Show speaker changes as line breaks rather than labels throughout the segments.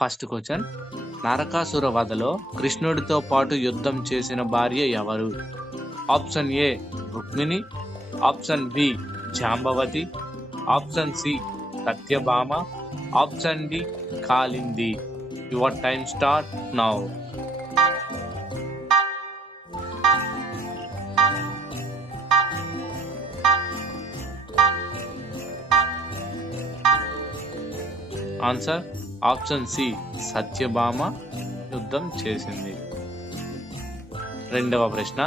First question. Narakasura వధలో కృష్ణుడితో పాటు యుద్ధం చేసిన భార్య ఎవరు? Option A Rukmini. Option B Jambavati. Option C Satyabhama. Option D Kalindi your time start now. Answer? Option C Satyabhama యుద్ధం చేసింది. రెండవ ప్రశ్న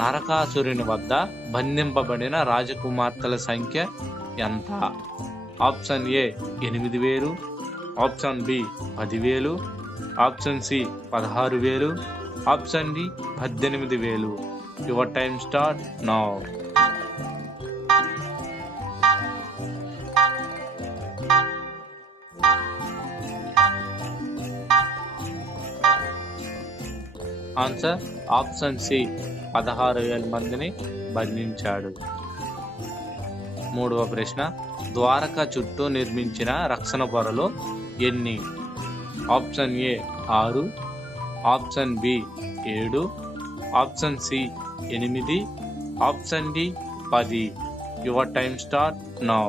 నరకాసురుని వద్ద బంధింపబడిన రాజకుమార్తెల సంఖ్య ఎంత? ఆప్షన్ ఏ ఎనిమిది వేలు ఆప్షన్ బి పదివేలు ఆప్షన్ సి పదహారు వేలు ఆప్షన్ డి పద్దెనిమిది వేలు. Your time start now. Answer option C పదహారు వేల మందిని బంధించాడు. మూడవ ప్రశ్న ద్వారక చుట్టూ నిర్మించిన రక్షణ పొరలు ఎన్ని? ఆప్షన్ ఏ ఆరు ఆప్షన్ బి ఏడు ఆప్షన్ సి ఎనిమిది ఆప్షన్ డి పది. Your time start now.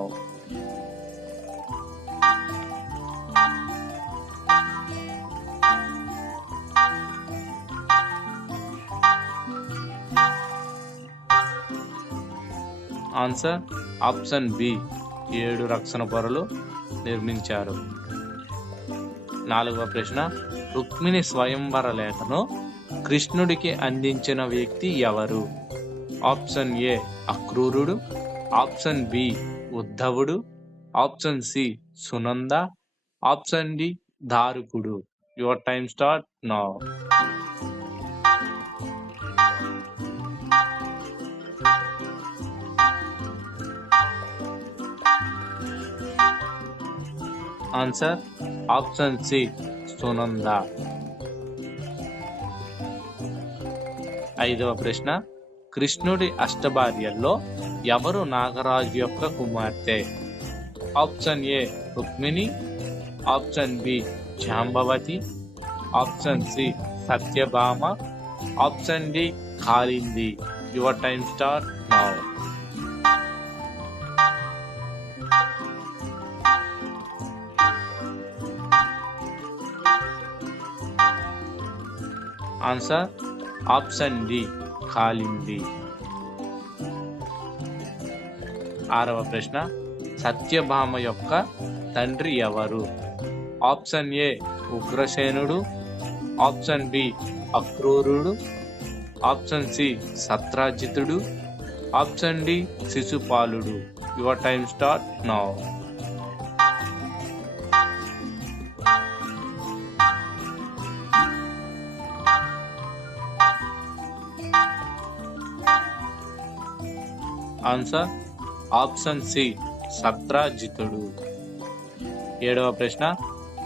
Answer option B. ఏడు రక్షణ పొరలు నిర్మించారు. నాలుగవ ప్రశ్న రుక్మిణి స్వయంవర లేఖను కృష్ణుడికి అందించిన వ్యక్తి ఎవరు? ఆప్షన్ ఏ అక్రూరుడు. Option B Uddhavudu. Option C Sunanda. Option D దారుకుడు. Your time start now. Answer option C Sunanda ఐదవ ప్రశ్న కృష్ణుడి అష్టభార్యల్లో ఎవరు నాగరాజు యొక్క కుమార్తె option A Rukmini option B Jambavati option C Satyabhama option D Kalindi your time start now answer option D Kalindi ఆరవ ప్రశ్న సత్యభామ యొక్క తండ్రి ఎవరు? ఆప్షన్ ఏ ఉగ్రసేనుడు. ఆప్షన్ బి అక్రూరుడు. ఆప్షన్ సి సత్రాజితుడు. ఆప్షన్ డి శిశుపాలుడు. Your time start now answer option C సత్రాజితుడు ఏడవ ప్రశ్న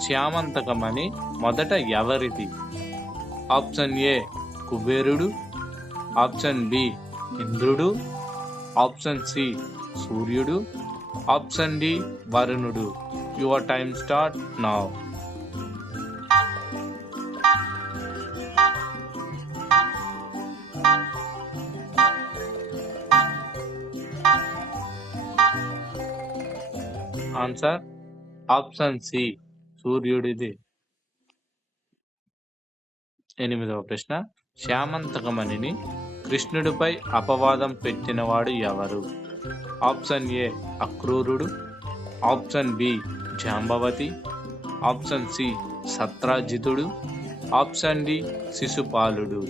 శ్యామంతకమని మొదట ఎవరిది? ఆప్షన్ ఏ కుబేరుడు. ఆప్షన్ బి ఇంద్రుడు. ఆప్షన్ సి సూర్యుడు. ఆప్షన్ డి వరుణుడు. Your time start now answer option C సూర్యుడిది. ఎనిమిదవ ప్రశ్న శ్యామంతకమణిని కృష్ణుడిపై అపవాదం పెట్టినవాడు ఎవరు? ఆప్షన్ ఏ అక్రూరుడు. Option B Jambavati. Option C సత్రాజితుడు. Option D శిశుపాలుడు.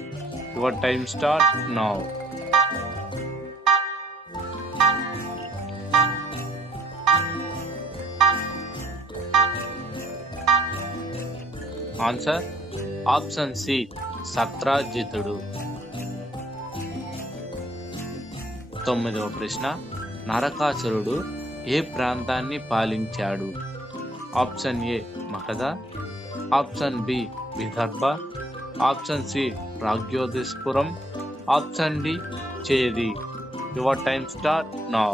Your time start now. Answer option C సత్రాజితుడు. తొమ్మిదవ ప్రశ్న నరకాసురుడు ఏ ప్రాంతాన్ని పాలించాడు? Option A Magadha option B Vidarbha. Option C రాగ్యోదిస్పురం option D Chedi. Your time start now.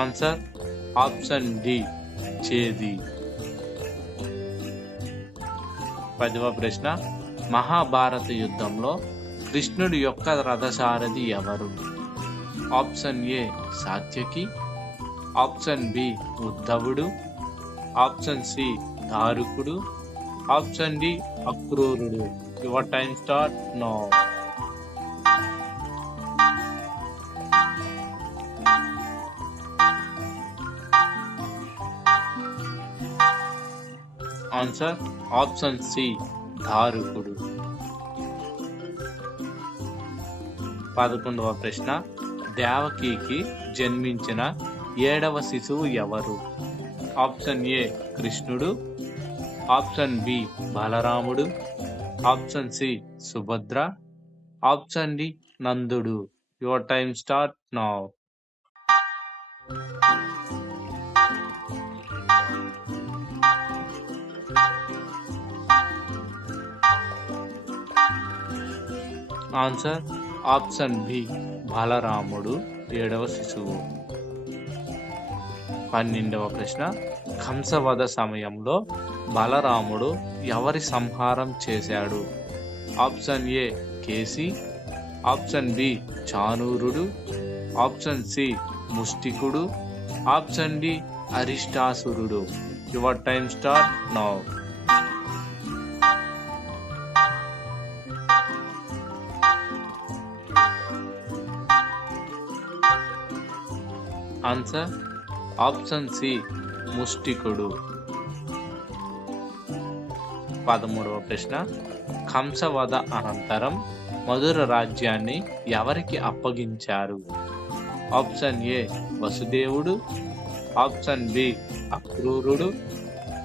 Answer option D Chedi. పదవ ప్రశ్న మహాభారత యుద్ధంలో కృష్ణుడి యొక్క రథసారథి ఎవరు? Option A Satyaki. Option B Uddhavudu. Option C దారుకుడు. ఆప్షన్ డి అక్రూరుడు. Your time start now answer option C ధారుకుడు పదకొండవ ప్రశ్న దేవకీకి జన్మించిన ఏడవ శిశువు ఎవరు? ఆప్షన్ ఏ కృష్ణుడు. ఆప్షన్ బి బలరాముడు. Option C Subhadra. Option D నందుడు. Your time start now answer option B బాలరాముడు ఏడవ శిశువు. పన్నెండవ ప్రశ్న కంసవధ సమయంలో బలరాముడు ఎవరి సంహారం చేశాడు? Option A Keshi. Option B చానూరుడు option C ముష్టికుడు. Option D అరిష్టాసురుడు. Your time start now answer option C ముష్టికుడు. పదమూడవ ప్రశ్న కంసవధ అనంతరం మధుర రాజ్యాన్ని ఎవరికి అప్పగించారు? ఆప్షన్ ఏ వసుదేవుడు. ఆప్షన్ బి అక్రూరుడు.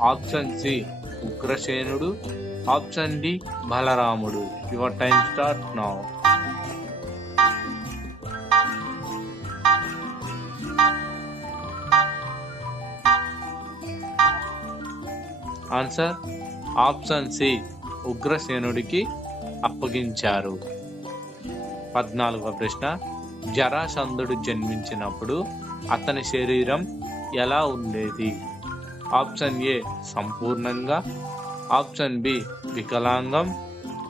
ఆప్షన్ సి ఉగ్రసేనుడు. ఆప్షన్ డి బలరాముడు. Your time start now answer option C ఉగ్రసేనుడికి అప్పగించారు. పద్నాలుగవ ప్రశ్న జరాసంధుడు జన్మించినప్పుడు అతని శరీరం ఎలా ఉండేది? ఆప్షన్ ఏ సంపూర్ణంగా. ఆప్షన్ బి వికలాంగం.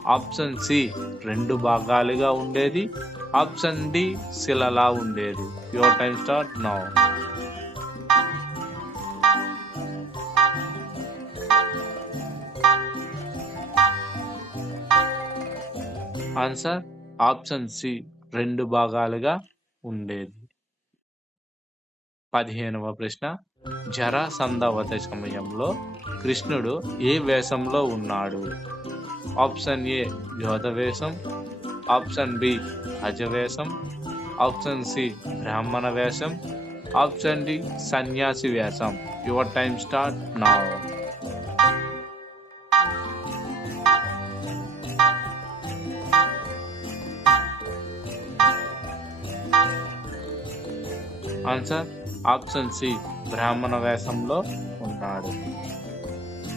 ఆప్షన్ సి రెండు భాగాలుగా ఉండేది. ఆప్షన్ డి శిలలా ఉండేది. Your time start now answer option C రెండు భాగాలుగా ఉండేది. పదిహేనవ ప్రశ్న. జరాసంధవత సమయంలో కృష్ణుడు ఏ వేషంలో ఉన్నాడు? ఆప్షన్ ఏ యోధ వేషం ఆప్షన్ బి వేషం ఆప్షన్ సి బ్రాహ్మణ వేషం ఆప్షన్ డి సన్యాసి వేషం. Your time start now. Answer option C బ్రాహ్మణ వేషంలో ఉన్నాడు